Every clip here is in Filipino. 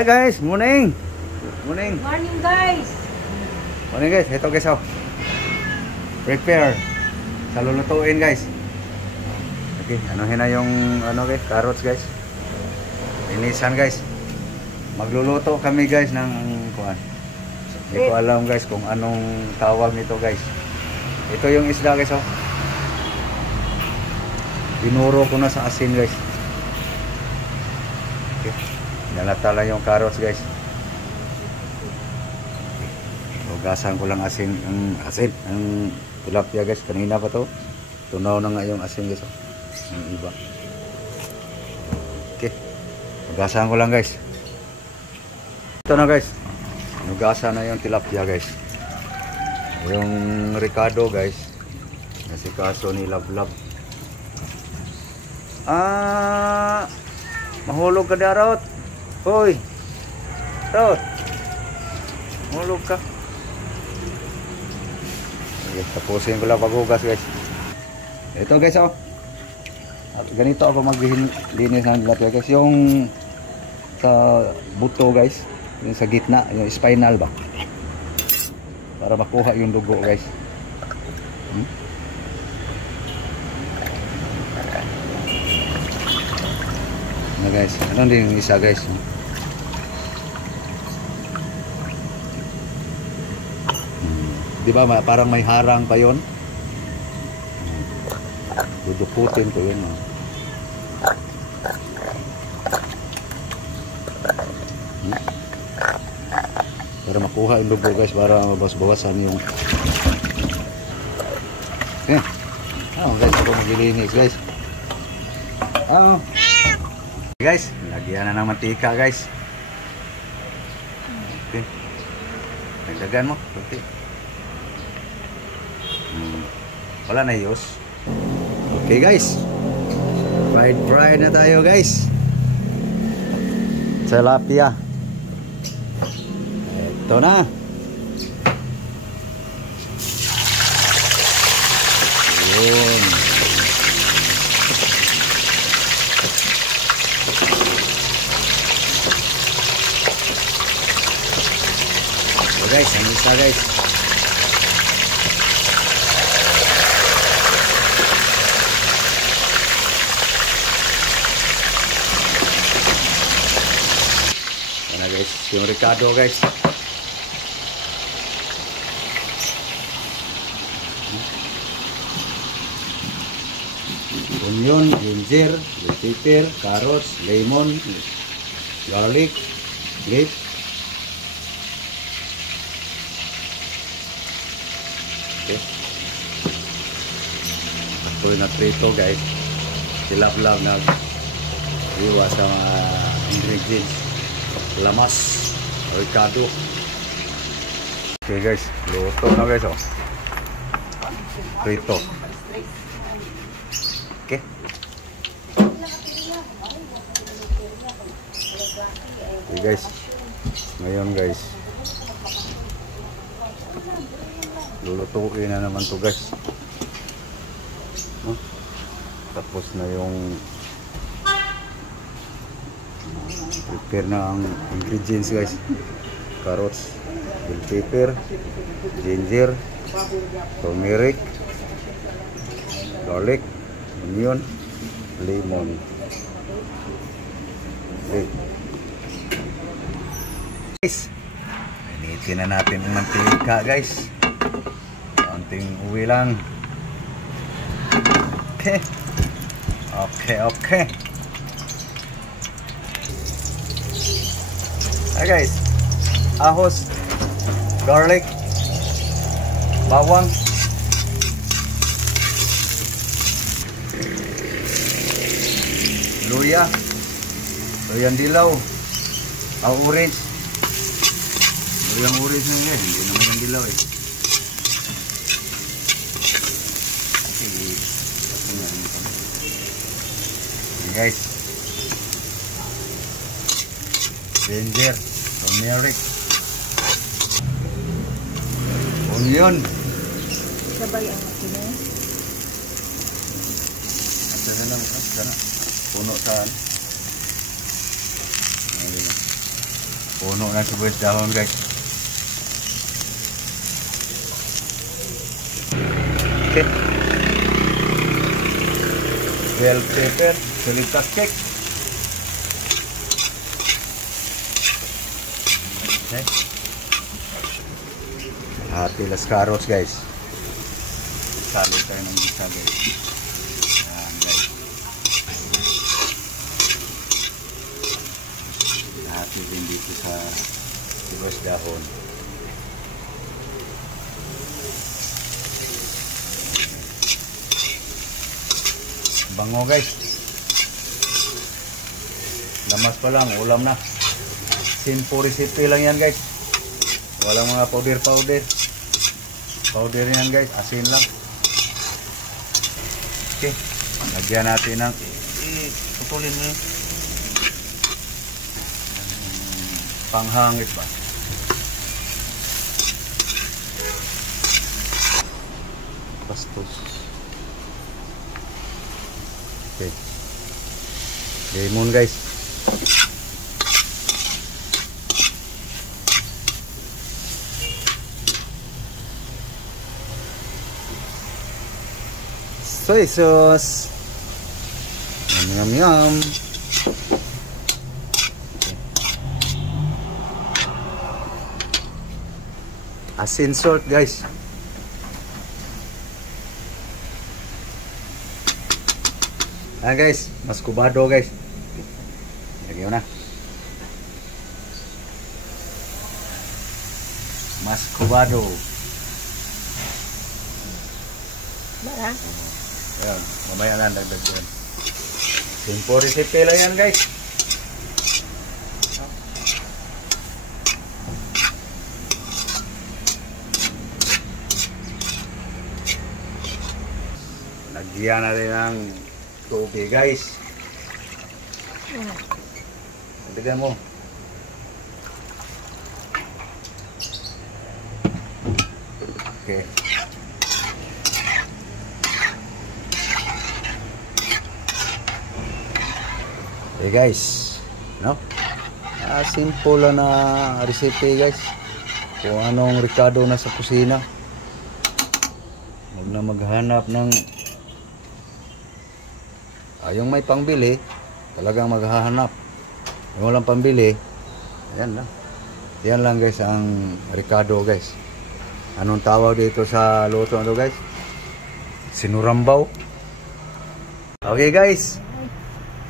Hi guys, morning. Morning. Morning guys. Morning guys, ito guys oh. Prepare sa lulutuin guys. Okay, anuhin na yung guys, carrots guys. Inisan guys. Magluluto kami guys ng kuan. Hindi ko alam guys kung anong tawag nito guys. Ito yung isda guys oh. Binuro ko na sa asin guys. Okay. Nalata lang yung carrots guys. Hugasan ko lang asin ang tilapia guys. Kanina pa to. Tunaw na nga yung asin guys oh. Ang iba. Okay. Hugasan ko lang guys. Ito na guys. Hugasan na yung tilapia guys. Yung Ricardo guys. Nasikaso ni Lablab. Mahulog ka na Rot. Hoy. Rot. Mahulog ka. Okay, tapusin ko lang paghugas guys. Ito guys oh. Ganito ako maglinis ng tilapia guys. Yung sa buto guys. Yung sa gitna. Yung spinal ba. Para makuha yung dugo guys. Na guys, ano din yung isa guys. Di ba parang may harang pa yon? Dudukutin ko yun. Para makuha yung dugo guys, para mabas-bawasan yung guys, ako maglilinis guys. Guys, lagyan na ng mantika guys. Okay. Dagdagan mo. Okay. Wala na yus. Okay guys. Fried na tayo guys. Tilapia. Ito na. Yun. Guys, ang isa guys. Yan na guys, yung Ricardo guys. Onion, ginger, pepper, carrots, lemon, garlic, grape. Ako na prito guys. Silap-lap na iwa sa mga ingredients. Lamas, Ricardo. Okay guys, luto na guys oh. Prito. Okay. Okay guys. Ngayon guys, lulutuin na naman to guys. Tapos na yung prepare na ang ingredients guys. Carrots, bell pepper, ginger, turmeric, garlic, onion, lemon. Okay. Guys, initin na natin ang mantika guys. Konting uwi lang. Okay. Okay. Hi guys. Ahos, garlic, bawang, luya, luyang dilaw, orange. Luyang orange na yan, hindi naman yung dilaw eh. Guys, ginger, turmeric, onion, Sabay ang makina. asa na lang, puno saan. Puno na sibuyas dahon guys. Okay. Bell pepper, chili cake. Okay. Hati las carrots guys. Salo tayo ng gisa guys. Ayan guys. Hati din dito sa sibuyas dahon. Bango guys. Lamas pa lang, ulam na. Simple recipe lang yan guys. Walang mga powder. Powder yan guys, asin lang. Okay. Lagyan natin ng putulin mo. Panghangit ba? Pastos. Okay. Lemon guys. Soy sauce. Yum, yum, yum. Asin salt guys. Ayan guys, mas kubado guys. Lagyan mo na. Mas kubado. Bara? Ayan, mamaya na dagdagan. Simple recipe lang yan guys. Lagyan natin ng tubig guys. Dagdagan mo. Okay. Okay guys, no? Simple lang na recipe guys. Kung anong rekado na sa kusina. Huwag na maghanap ng yung may pangbili, talagang maghahanap. Yung walang pambili, ayan lang. Yan lang guys ang rekado guys. Anong tawag dito sa luto nito guys? Sinurambaw. Okay guys.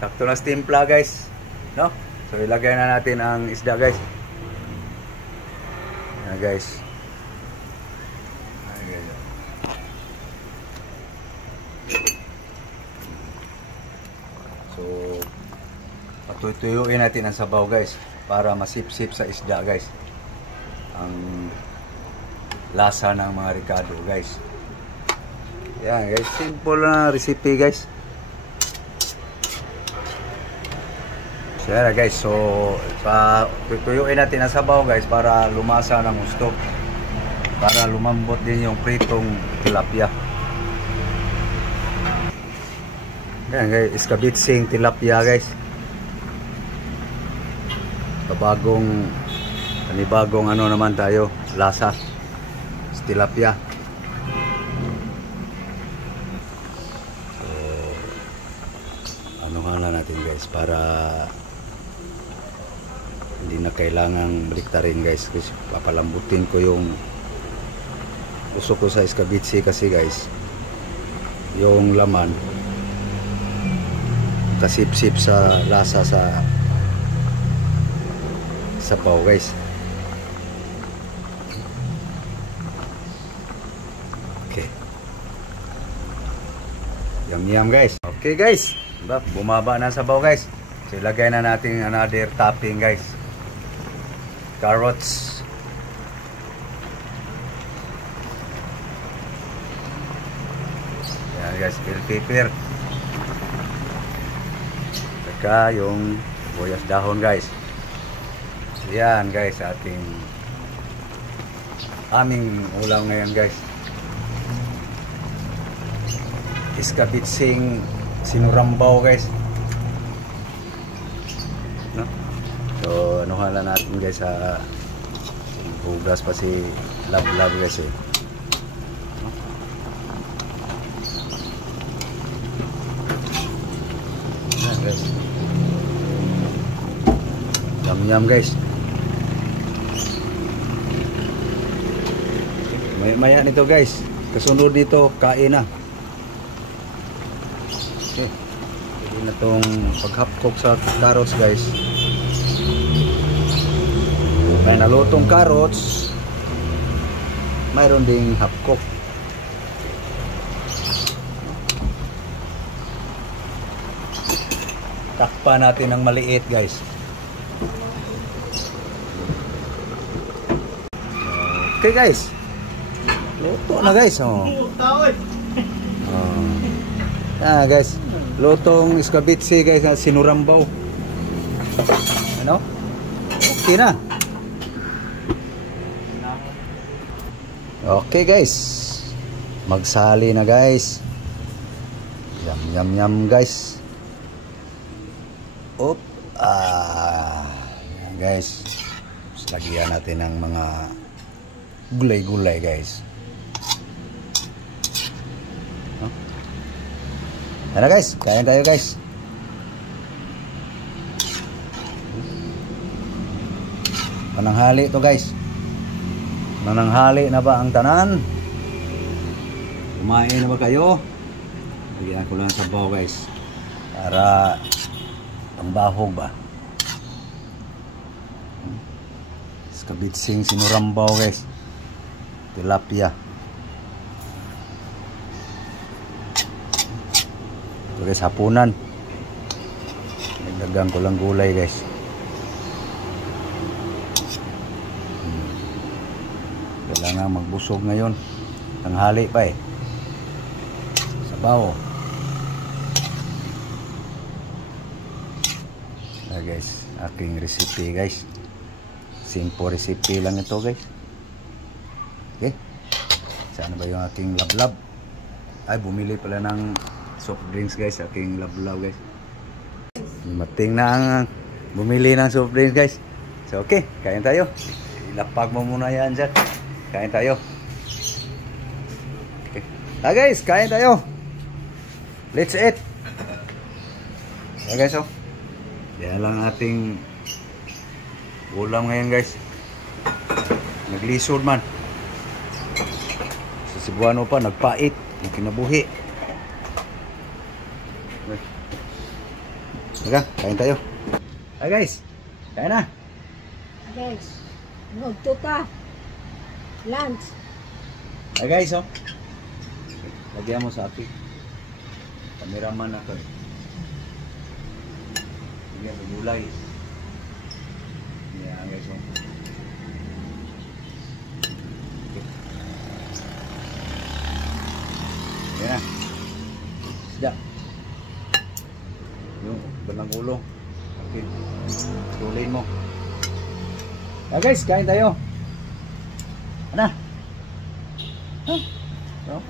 Sakto na timpla guys, no? So ilagay na natin ang isda guys. Ayan guys. So patuyuyuin natin ang sabaw guys para masipsip sa isda guys. Ang lasa ng mga ricado guys. Ayan guys, simple na recipe guys. Yan guys, so tuyuin natin ang sabaw guys para lumasa ng gusto, para lumambot din yung pritong tilapia. Yan guys, iskabitsing tilapia guys. Panibagong ano naman tayo, lasa sa tilapia. So ano na natin guys para hindi na kailangang baliktarin guys, kasi papalambutin ko yung uso ko sa iskabitsi kasi guys yung laman kasipsip sa lasa sa sabaw guys. Okay, yum guys. Okay guys, bumaba na sabaw guys, so ilagay na natin another topping guys. Carrots. Yan guys, bell pepper. Saka yung boyas dahon guys. Yan guys, aming ulam ngayon guys. Iskabitsing sinurambaw guys. No? So So anuhan lang natin guys sa hugas pa si Love guys eh. Guys. Yum guys. Maya nito guys. Kasunod dito, kain na. Okay. Pwede na tong paghapkok sa carrots guys. May nalutong carrots. Mayroon ding hapkok. Takpa natin ng maliit guys. Okay guys. Luto na guys. Oh. Guys. Lutong iskabitsi guys na sinurambaw. Ano? Okay na. Okay guys. Magsali na guys. Yum guys. Op. Guys. Lagyan natin ng mga gulay-gulay guys. Ano guys, kain tayo guys. Pananghali to guys. Mananghali na ba ang tanan? Kumain na ba kayo? Lagyan ko lang sa sabaw guys. Para pambahog ba? Iskabitsing sinurambaw guys. Tilapia. Ito guys, hapunan. Nagdagang ko lang gulay guys. Kailangan magbusog ngayon. Tanghali pa eh. Sabaw. Guys, aking recipe guys. Simple recipe lang ito guys. Okay. Saan ba yung aking lablab? Ay, bumili pala ng soft drinks guys, aking love guys. Mating na ang bumili ng soft drinks guys. So okay, kain tayo. Ilapag mo muna yan dyan. Kain tayo. Okay. Guys, kain tayo. Let's eat. Okay guys, oh. Yan lang ating ulam ngayon guys. Naglisod man. Sa Cebuano pa, nagpait. Kinabuhi. Okay, kain tayo. Hi guys, kain na. Guys, magtuta. Lunch. Hi guys, oh. Lagyan mo sa akin. Cameraman ako. Lagyan sa gulay. Yan guys, oh. Okay. Yan na. Sida. Yung banang ulo. Okay. Tuloyin mo. Guys, kain tayo. Ano? Huh? So,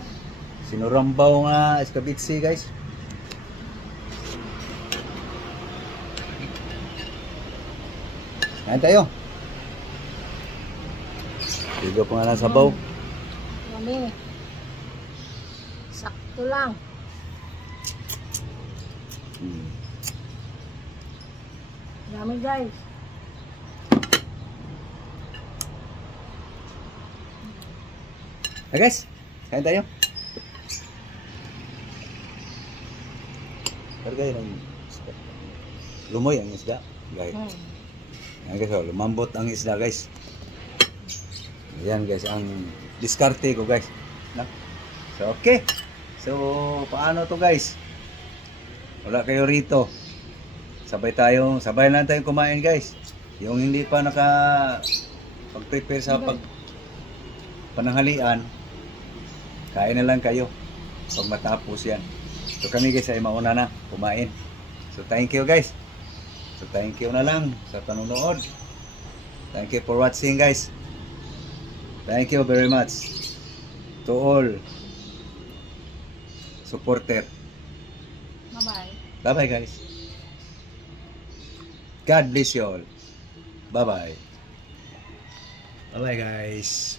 sinurambaw nga iskabitsi guys. Kain tayo. Tigo pa nga ng sabaw. Mami. Sakto lang. Dami guys. Guys, kain tayo. Kargay ng isda. Lumoy ang isda, guys. Ayan guys, oh, lumambot ang isda guys. Ayan guys, ang diskarte ko guys. So okay. So paano to guys? Wala kayo rito. Sabay lang tayong kumain guys. Yung hindi pa pag-prepare sa pananghalian, kain na lang kayo pag matapos yan. So kami guys ay mauna na kumain. So thank you guys. So thank you na lang sa panonood. Thank you for watching guys. Thank you very much to all supporter. Bye-bye. Bye bye guys. God bless you all. Bye-bye. Bye-bye guys.